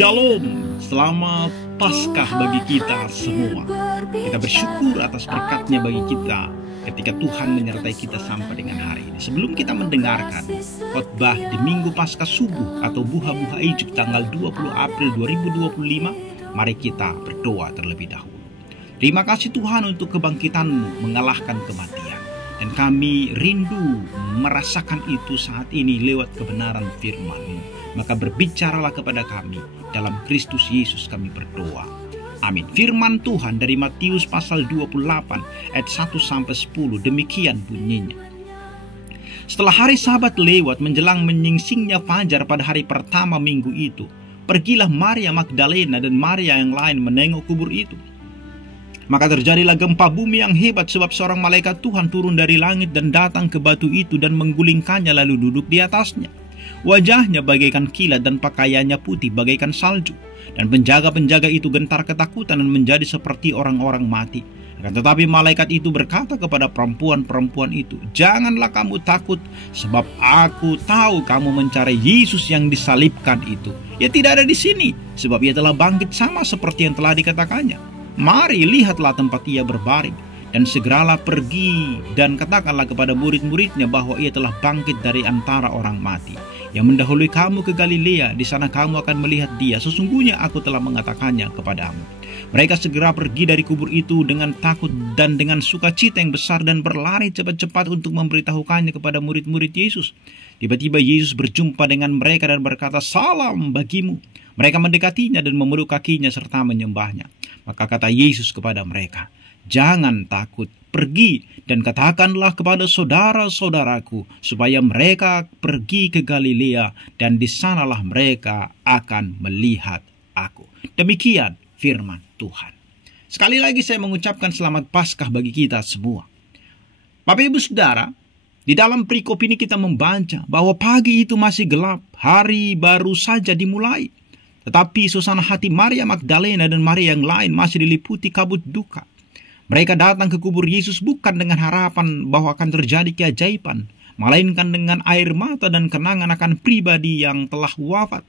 Shalom, selamat Paskah bagi kita semua. Kita bersyukur atas berkat-Nya bagi kita ketika Tuhan menyertai kita sampai dengan hari ini. Sebelum kita mendengarkan khotbah di Minggu Paskah Subuh atau Buha-Buha Ijuk tanggal 20 April 2025, mari kita berdoa terlebih dahulu. Terima kasih Tuhan untuk kebangkitan-Mu mengalahkan kematian. Dan kami rindu merasakan itu saat ini lewat kebenaran firman-Mu. Maka berbicaralah kepada kami. Dalam Kristus Yesus kami berdoa. Amin. Firman Tuhan dari Matius pasal 28 ayat 1-10. Demikian bunyinya. Setelah hari Sabat lewat menjelang menyingsingnya fajar pada hari pertama minggu itu, pergilah Maria Magdalena dan Maria yang lain menengok kubur itu. Maka terjadilah gempa bumi yang hebat sebab seorang malaikat Tuhan turun dari langit dan datang ke batu itu dan menggulingkannya lalu duduk di atasnya. Wajahnya bagaikan kilat dan pakaiannya putih bagaikan salju. Dan penjaga-penjaga itu gentar ketakutan dan menjadi seperti orang-orang mati. Akan tetapi malaikat itu berkata kepada perempuan-perempuan itu, "Janganlah kamu takut, sebab aku tahu kamu mencari Yesus yang disalibkan itu. Ia tidak ada di sini, sebab ia telah bangkit sama seperti yang telah dikatakannya. Mari lihatlah tempat ia berbaring, dan segeralah pergi dan katakanlah kepada murid-muridnya bahwa ia telah bangkit dari antara orang mati. Yang mendahului kamu ke Galilea, di sana kamu akan melihat dia. Sesungguhnya aku telah mengatakannya kepadamu." Mereka segera pergi dari kubur itu dengan takut dan dengan sukacita yang besar dan berlari cepat-cepat untuk memberitahukannya kepada murid-murid Yesus. Tiba-tiba Yesus berjumpa dengan mereka dan berkata, "Salam bagimu." Mereka mendekatinya dan memeluk kakinya serta menyembahnya. Maka kata Yesus kepada mereka, "Jangan takut, pergi dan katakanlah kepada saudara-saudaraku supaya mereka pergi ke Galilea dan di sanalah mereka akan melihat aku." Demikian firman Tuhan. Sekali lagi saya mengucapkan selamat Paskah bagi kita semua. Bapak Ibu Saudara, di dalam perikop ini kita membaca bahwa pagi itu masih gelap, hari baru saja dimulai. Tetapi suasana hati Maria Magdalena dan Maria yang lain masih diliputi kabut duka. Mereka datang ke kubur Yesus bukan dengan harapan bahwa akan terjadi keajaiban, melainkan dengan air mata dan kenangan akan pribadi yang telah wafat.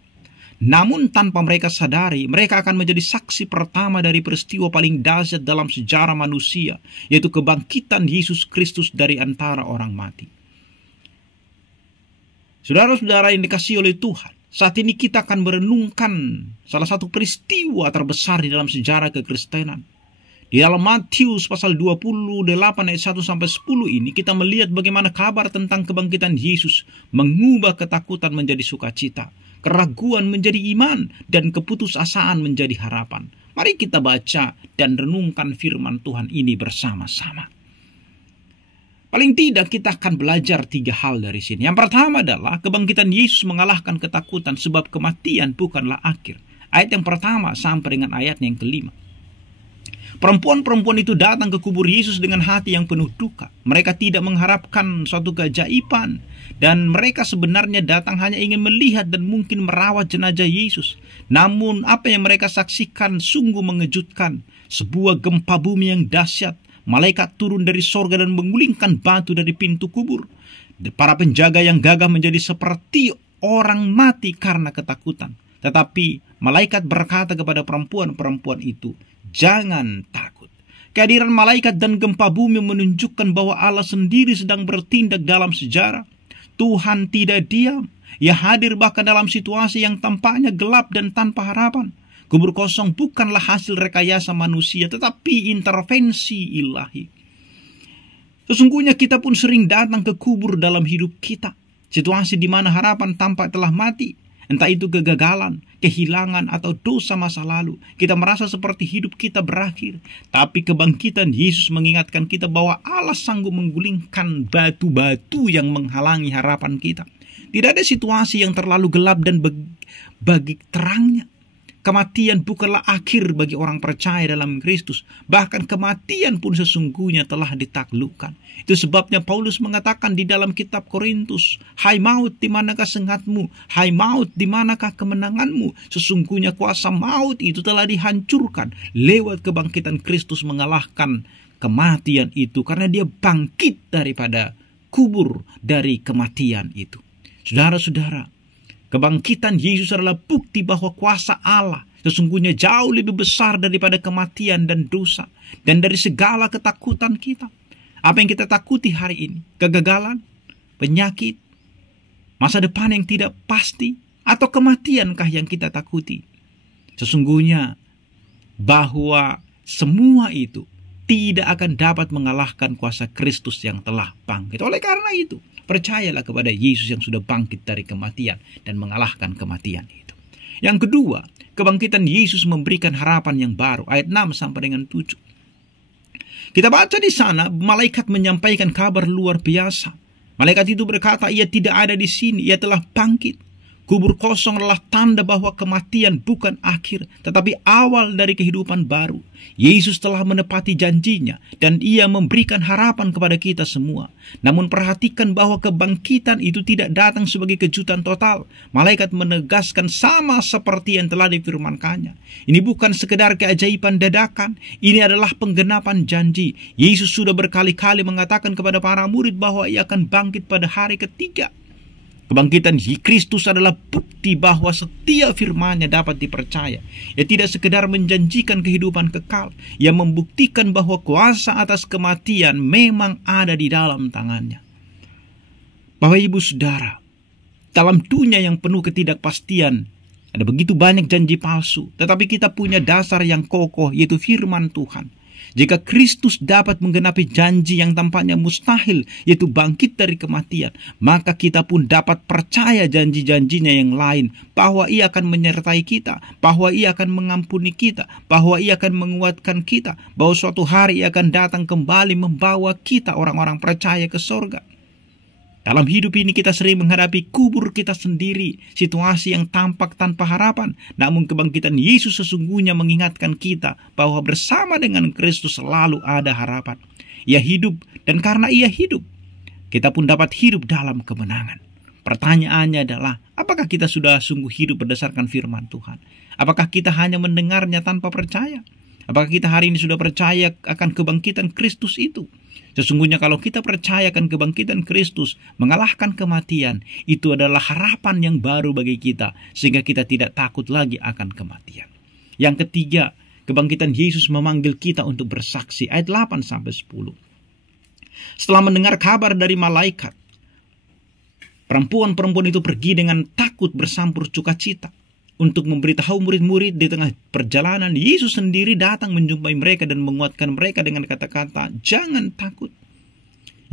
Namun tanpa mereka sadari, mereka akan menjadi saksi pertama dari peristiwa paling dahsyat dalam sejarah manusia, yaitu kebangkitan Yesus Kristus dari antara orang mati. Saudara-saudara yang dikasihi oleh Tuhan, saat ini kita akan merenungkan salah satu peristiwa terbesar di dalam sejarah kekristenan. Di dalam Matius pasal 28 ayat 1-10 ini kita melihat bagaimana kabar tentang kebangkitan Yesus mengubah ketakutan menjadi sukacita, keraguan menjadi iman, dan keputusasaan menjadi harapan. Mari kita baca dan renungkan firman Tuhan ini bersama-sama. Paling tidak kita akan belajar 3 hal dari sini. Yang pertama adalah kebangkitan Yesus mengalahkan ketakutan sebab kematian bukanlah akhir. Ayat yang pertama sampai dengan ayat yang kelima. Perempuan-perempuan itu datang ke kubur Yesus dengan hati yang penuh duka. Mereka tidak mengharapkan suatu keajaiban. Dan mereka sebenarnya datang hanya ingin melihat dan mungkin merawat jenazah Yesus. Namun apa yang mereka saksikan sungguh mengejutkan. Sebuah gempa bumi yang dahsyat. Malaikat turun dari sorga dan menggulingkan batu dari pintu kubur. Para penjaga yang gagah menjadi seperti orang mati karena ketakutan. Tetapi malaikat berkata kepada perempuan-perempuan itu, "Jangan takut." Kehadiran malaikat dan gempa bumi menunjukkan bahwa Allah sendiri sedang bertindak dalam sejarah. Tuhan tidak diam. Ia hadir bahkan dalam situasi yang tampaknya gelap dan tanpa harapan. Kubur kosong bukanlah hasil rekayasa manusia, tetapi intervensi ilahi. Sesungguhnya kita pun sering datang ke kubur dalam hidup kita. Situasi di mana harapan tampak telah mati. Entah itu kegagalan, kehilangan, atau dosa masa lalu. Kita merasa seperti hidup kita berakhir. Tapi kebangkitan Yesus mengingatkan kita bahwa Allah sanggup menggulingkan batu-batu yang menghalangi harapan kita. Tidak ada situasi yang terlalu gelap dan bagi terangnya. Kematian bukanlah akhir bagi orang percaya dalam Kristus. Bahkan kematian pun sesungguhnya telah ditaklukkan. Itu sebabnya Paulus mengatakan di dalam kitab Korintus, "Hai maut, di manakah sengatmu? Hai maut, di manakah kemenanganmu? Sesungguhnya kuasa maut itu telah dihancurkan lewat kebangkitan Kristus mengalahkan kematian itu." Karena dia bangkit daripada kubur dari kematian itu. Saudara-saudara, Kebangkitan Yesus adalah bukti bahwa kuasa Allah sesungguhnya jauh lebih besar daripada kematian dan dosa, dan dari segala ketakutan kita. Apa yang kita takuti hari ini? Kegagalan, penyakit, masa depan yang tidak pasti, atau kematiankah yang kita takuti? Sesungguhnya bahwa semua itu tidak akan dapat mengalahkan kuasa Kristus yang telah bangkit. Oleh karena itu, percayalah kepada Yesus yang sudah bangkit dari kematian dan mengalahkan kematian itu. Yang kedua, kebangkitan Yesus memberikan harapan yang baru. Ayat 6 sampai dengan 7. Kita baca di sana, malaikat menyampaikan kabar luar biasa. Malaikat itu berkata, ia tidak ada di sini, ia telah bangkit. Kubur kosong adalah tanda bahwa kematian bukan akhir, tetapi awal dari kehidupan baru. Yesus telah menepati janjinya, dan ia memberikan harapan kepada kita semua. Namun perhatikan bahwa kebangkitan itu tidak datang sebagai kejutan total. Malaikat menegaskan sama seperti yang telah difirmankannya. Ini bukan sekedar keajaiban dadakan, ini adalah penggenapan janji. Yesus sudah berkali-kali mengatakan kepada para murid bahwa ia akan bangkit pada hari ketiga. Kebangkitan Kristus adalah bukti bahwa setiap firman-Nya dapat dipercaya. Ia tidak sekedar menjanjikan kehidupan kekal, ia membuktikan bahwa kuasa atas kematian memang ada di dalam tangan-Nya. Bapak Ibu Saudara, dalam dunia yang penuh ketidakpastian, ada begitu banyak janji palsu, tetapi kita punya dasar yang kokoh, yaitu firman Tuhan. Jika Kristus dapat menggenapi janji yang tampaknya mustahil, yaitu bangkit dari kematian, maka kita pun dapat percaya janji-janjinya yang lain, bahwa ia akan menyertai kita, bahwa ia akan mengampuni kita, bahwa ia akan menguatkan kita, bahwa suatu hari ia akan datang kembali membawa kita orang-orang percaya ke sorga. Dalam hidup ini kita sering menghadapi kubur kita sendiri, situasi yang tampak tanpa harapan. Namun kebangkitan Yesus sesungguhnya mengingatkan kita bahwa bersama dengan Kristus selalu ada harapan. Ia hidup, dan karena ia hidup, kita pun dapat hidup dalam kemenangan. Pertanyaannya adalah, apakah kita sudah sungguh hidup berdasarkan firman Tuhan? Apakah kita hanya mendengarnya tanpa percaya? Apakah kita hari ini sudah percaya akan kebangkitan Kristus itu? Sesungguhnya kalau kita percaya akan kebangkitan Kristus mengalahkan kematian, itu adalah harapan yang baru bagi kita, sehingga kita tidak takut lagi akan kematian. Yang ketiga, kebangkitan Yesus memanggil kita untuk bersaksi. Ayat 8-10. Setelah mendengar kabar dari malaikat, perempuan-perempuan itu pergi dengan takut bersampur sukacita untuk memberitahu murid-murid. Di tengah perjalanan, Yesus sendiri datang menjumpai mereka dan menguatkan mereka dengan kata-kata, jangan takut.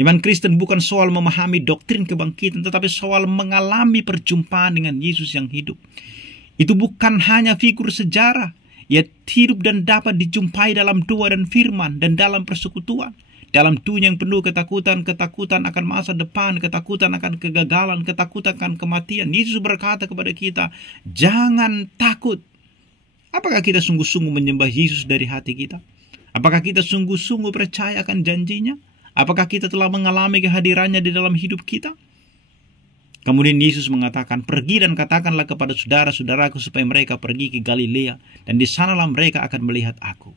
Iman Kristen bukan soal memahami doktrin kebangkitan, tetapi soal mengalami perjumpaan dengan Yesus yang hidup. Itu bukan hanya figur sejarah. Ia hidup dan dapat dijumpai dalam doa dan firman dan dalam persekutuan. Dalam dunia yang penuh ketakutan, ketakutan akan masa depan, ketakutan akan kegagalan, ketakutan akan kematian, Yesus berkata kepada kita, jangan takut. Apakah kita sungguh-sungguh menyembah Yesus dari hati kita? Apakah kita sungguh-sungguh percaya akan janjinya? Apakah kita telah mengalami kehadirannya di dalam hidup kita? Kemudian Yesus mengatakan, pergi dan katakanlah kepada saudara-saudaraku supaya mereka pergi ke Galilea, dan di sanalah mereka akan melihat aku.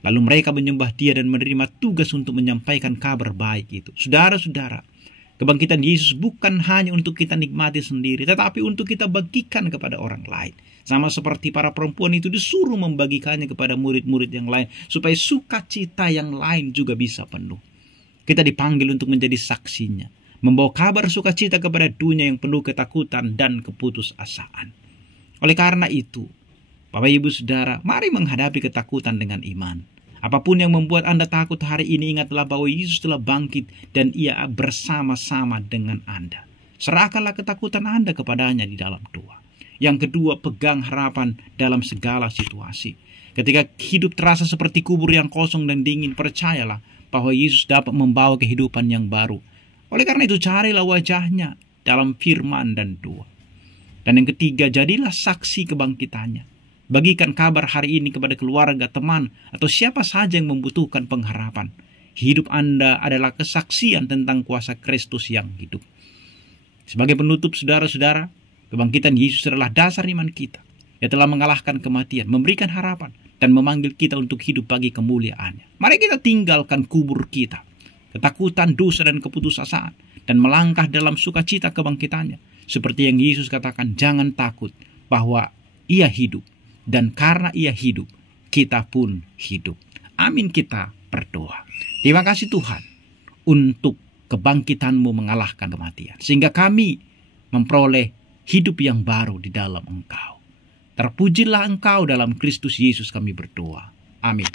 Lalu mereka menyembah Dia dan menerima tugas untuk menyampaikan kabar baik itu. Saudara-saudara, kebangkitan Yesus bukan hanya untuk kita nikmati sendiri, tetapi untuk kita bagikan kepada orang lain. Sama seperti para perempuan itu disuruh membagikannya kepada murid-murid yang lain, supaya sukacita yang lain juga bisa penuh. Kita dipanggil untuk menjadi saksinya, membawa kabar sukacita kepada dunia yang penuh ketakutan dan keputusasaan. Oleh karena itu, Bapak Ibu Saudara, mari menghadapi ketakutan dengan iman. Apapun yang membuat Anda takut hari ini, ingatlah bahwa Yesus telah bangkit dan Ia bersama-sama dengan Anda. Serahkanlah ketakutan Anda kepadanya di dalam doa. Yang kedua, pegang harapan dalam segala situasi. Ketika hidup terasa seperti kubur yang kosong dan dingin, percayalah bahwa Yesus dapat membawa kehidupan yang baru. Oleh karena itu, carilah wajahnya dalam firman dan doa. Dan yang ketiga, jadilah saksi kebangkitannya. Bagikan kabar hari ini kepada keluarga, teman, atau siapa saja yang membutuhkan pengharapan. Hidup Anda adalah kesaksian tentang kuasa Kristus yang hidup. Sebagai penutup, saudara-saudara, kebangkitan Yesus adalah dasar iman kita. Ia telah mengalahkan kematian, memberikan harapan, dan memanggil kita untuk hidup bagi kemuliaan-Nya. Mari kita tinggalkan kubur kita. ketakutan, dosa, dan keputusasaan, dan melangkah dalam sukacita kebangkitannya. Seperti yang Yesus katakan, jangan takut bahwa Ia hidup, dan karena Ia hidup, kita pun hidup. Amin, kita berdoa. Terima kasih Tuhan untuk kebangkitan-Mu mengalahkan kematian, sehingga kami memperoleh hidup yang baru di dalam Engkau. Terpujilah Engkau, dalam Kristus Yesus kami berdoa. Amin.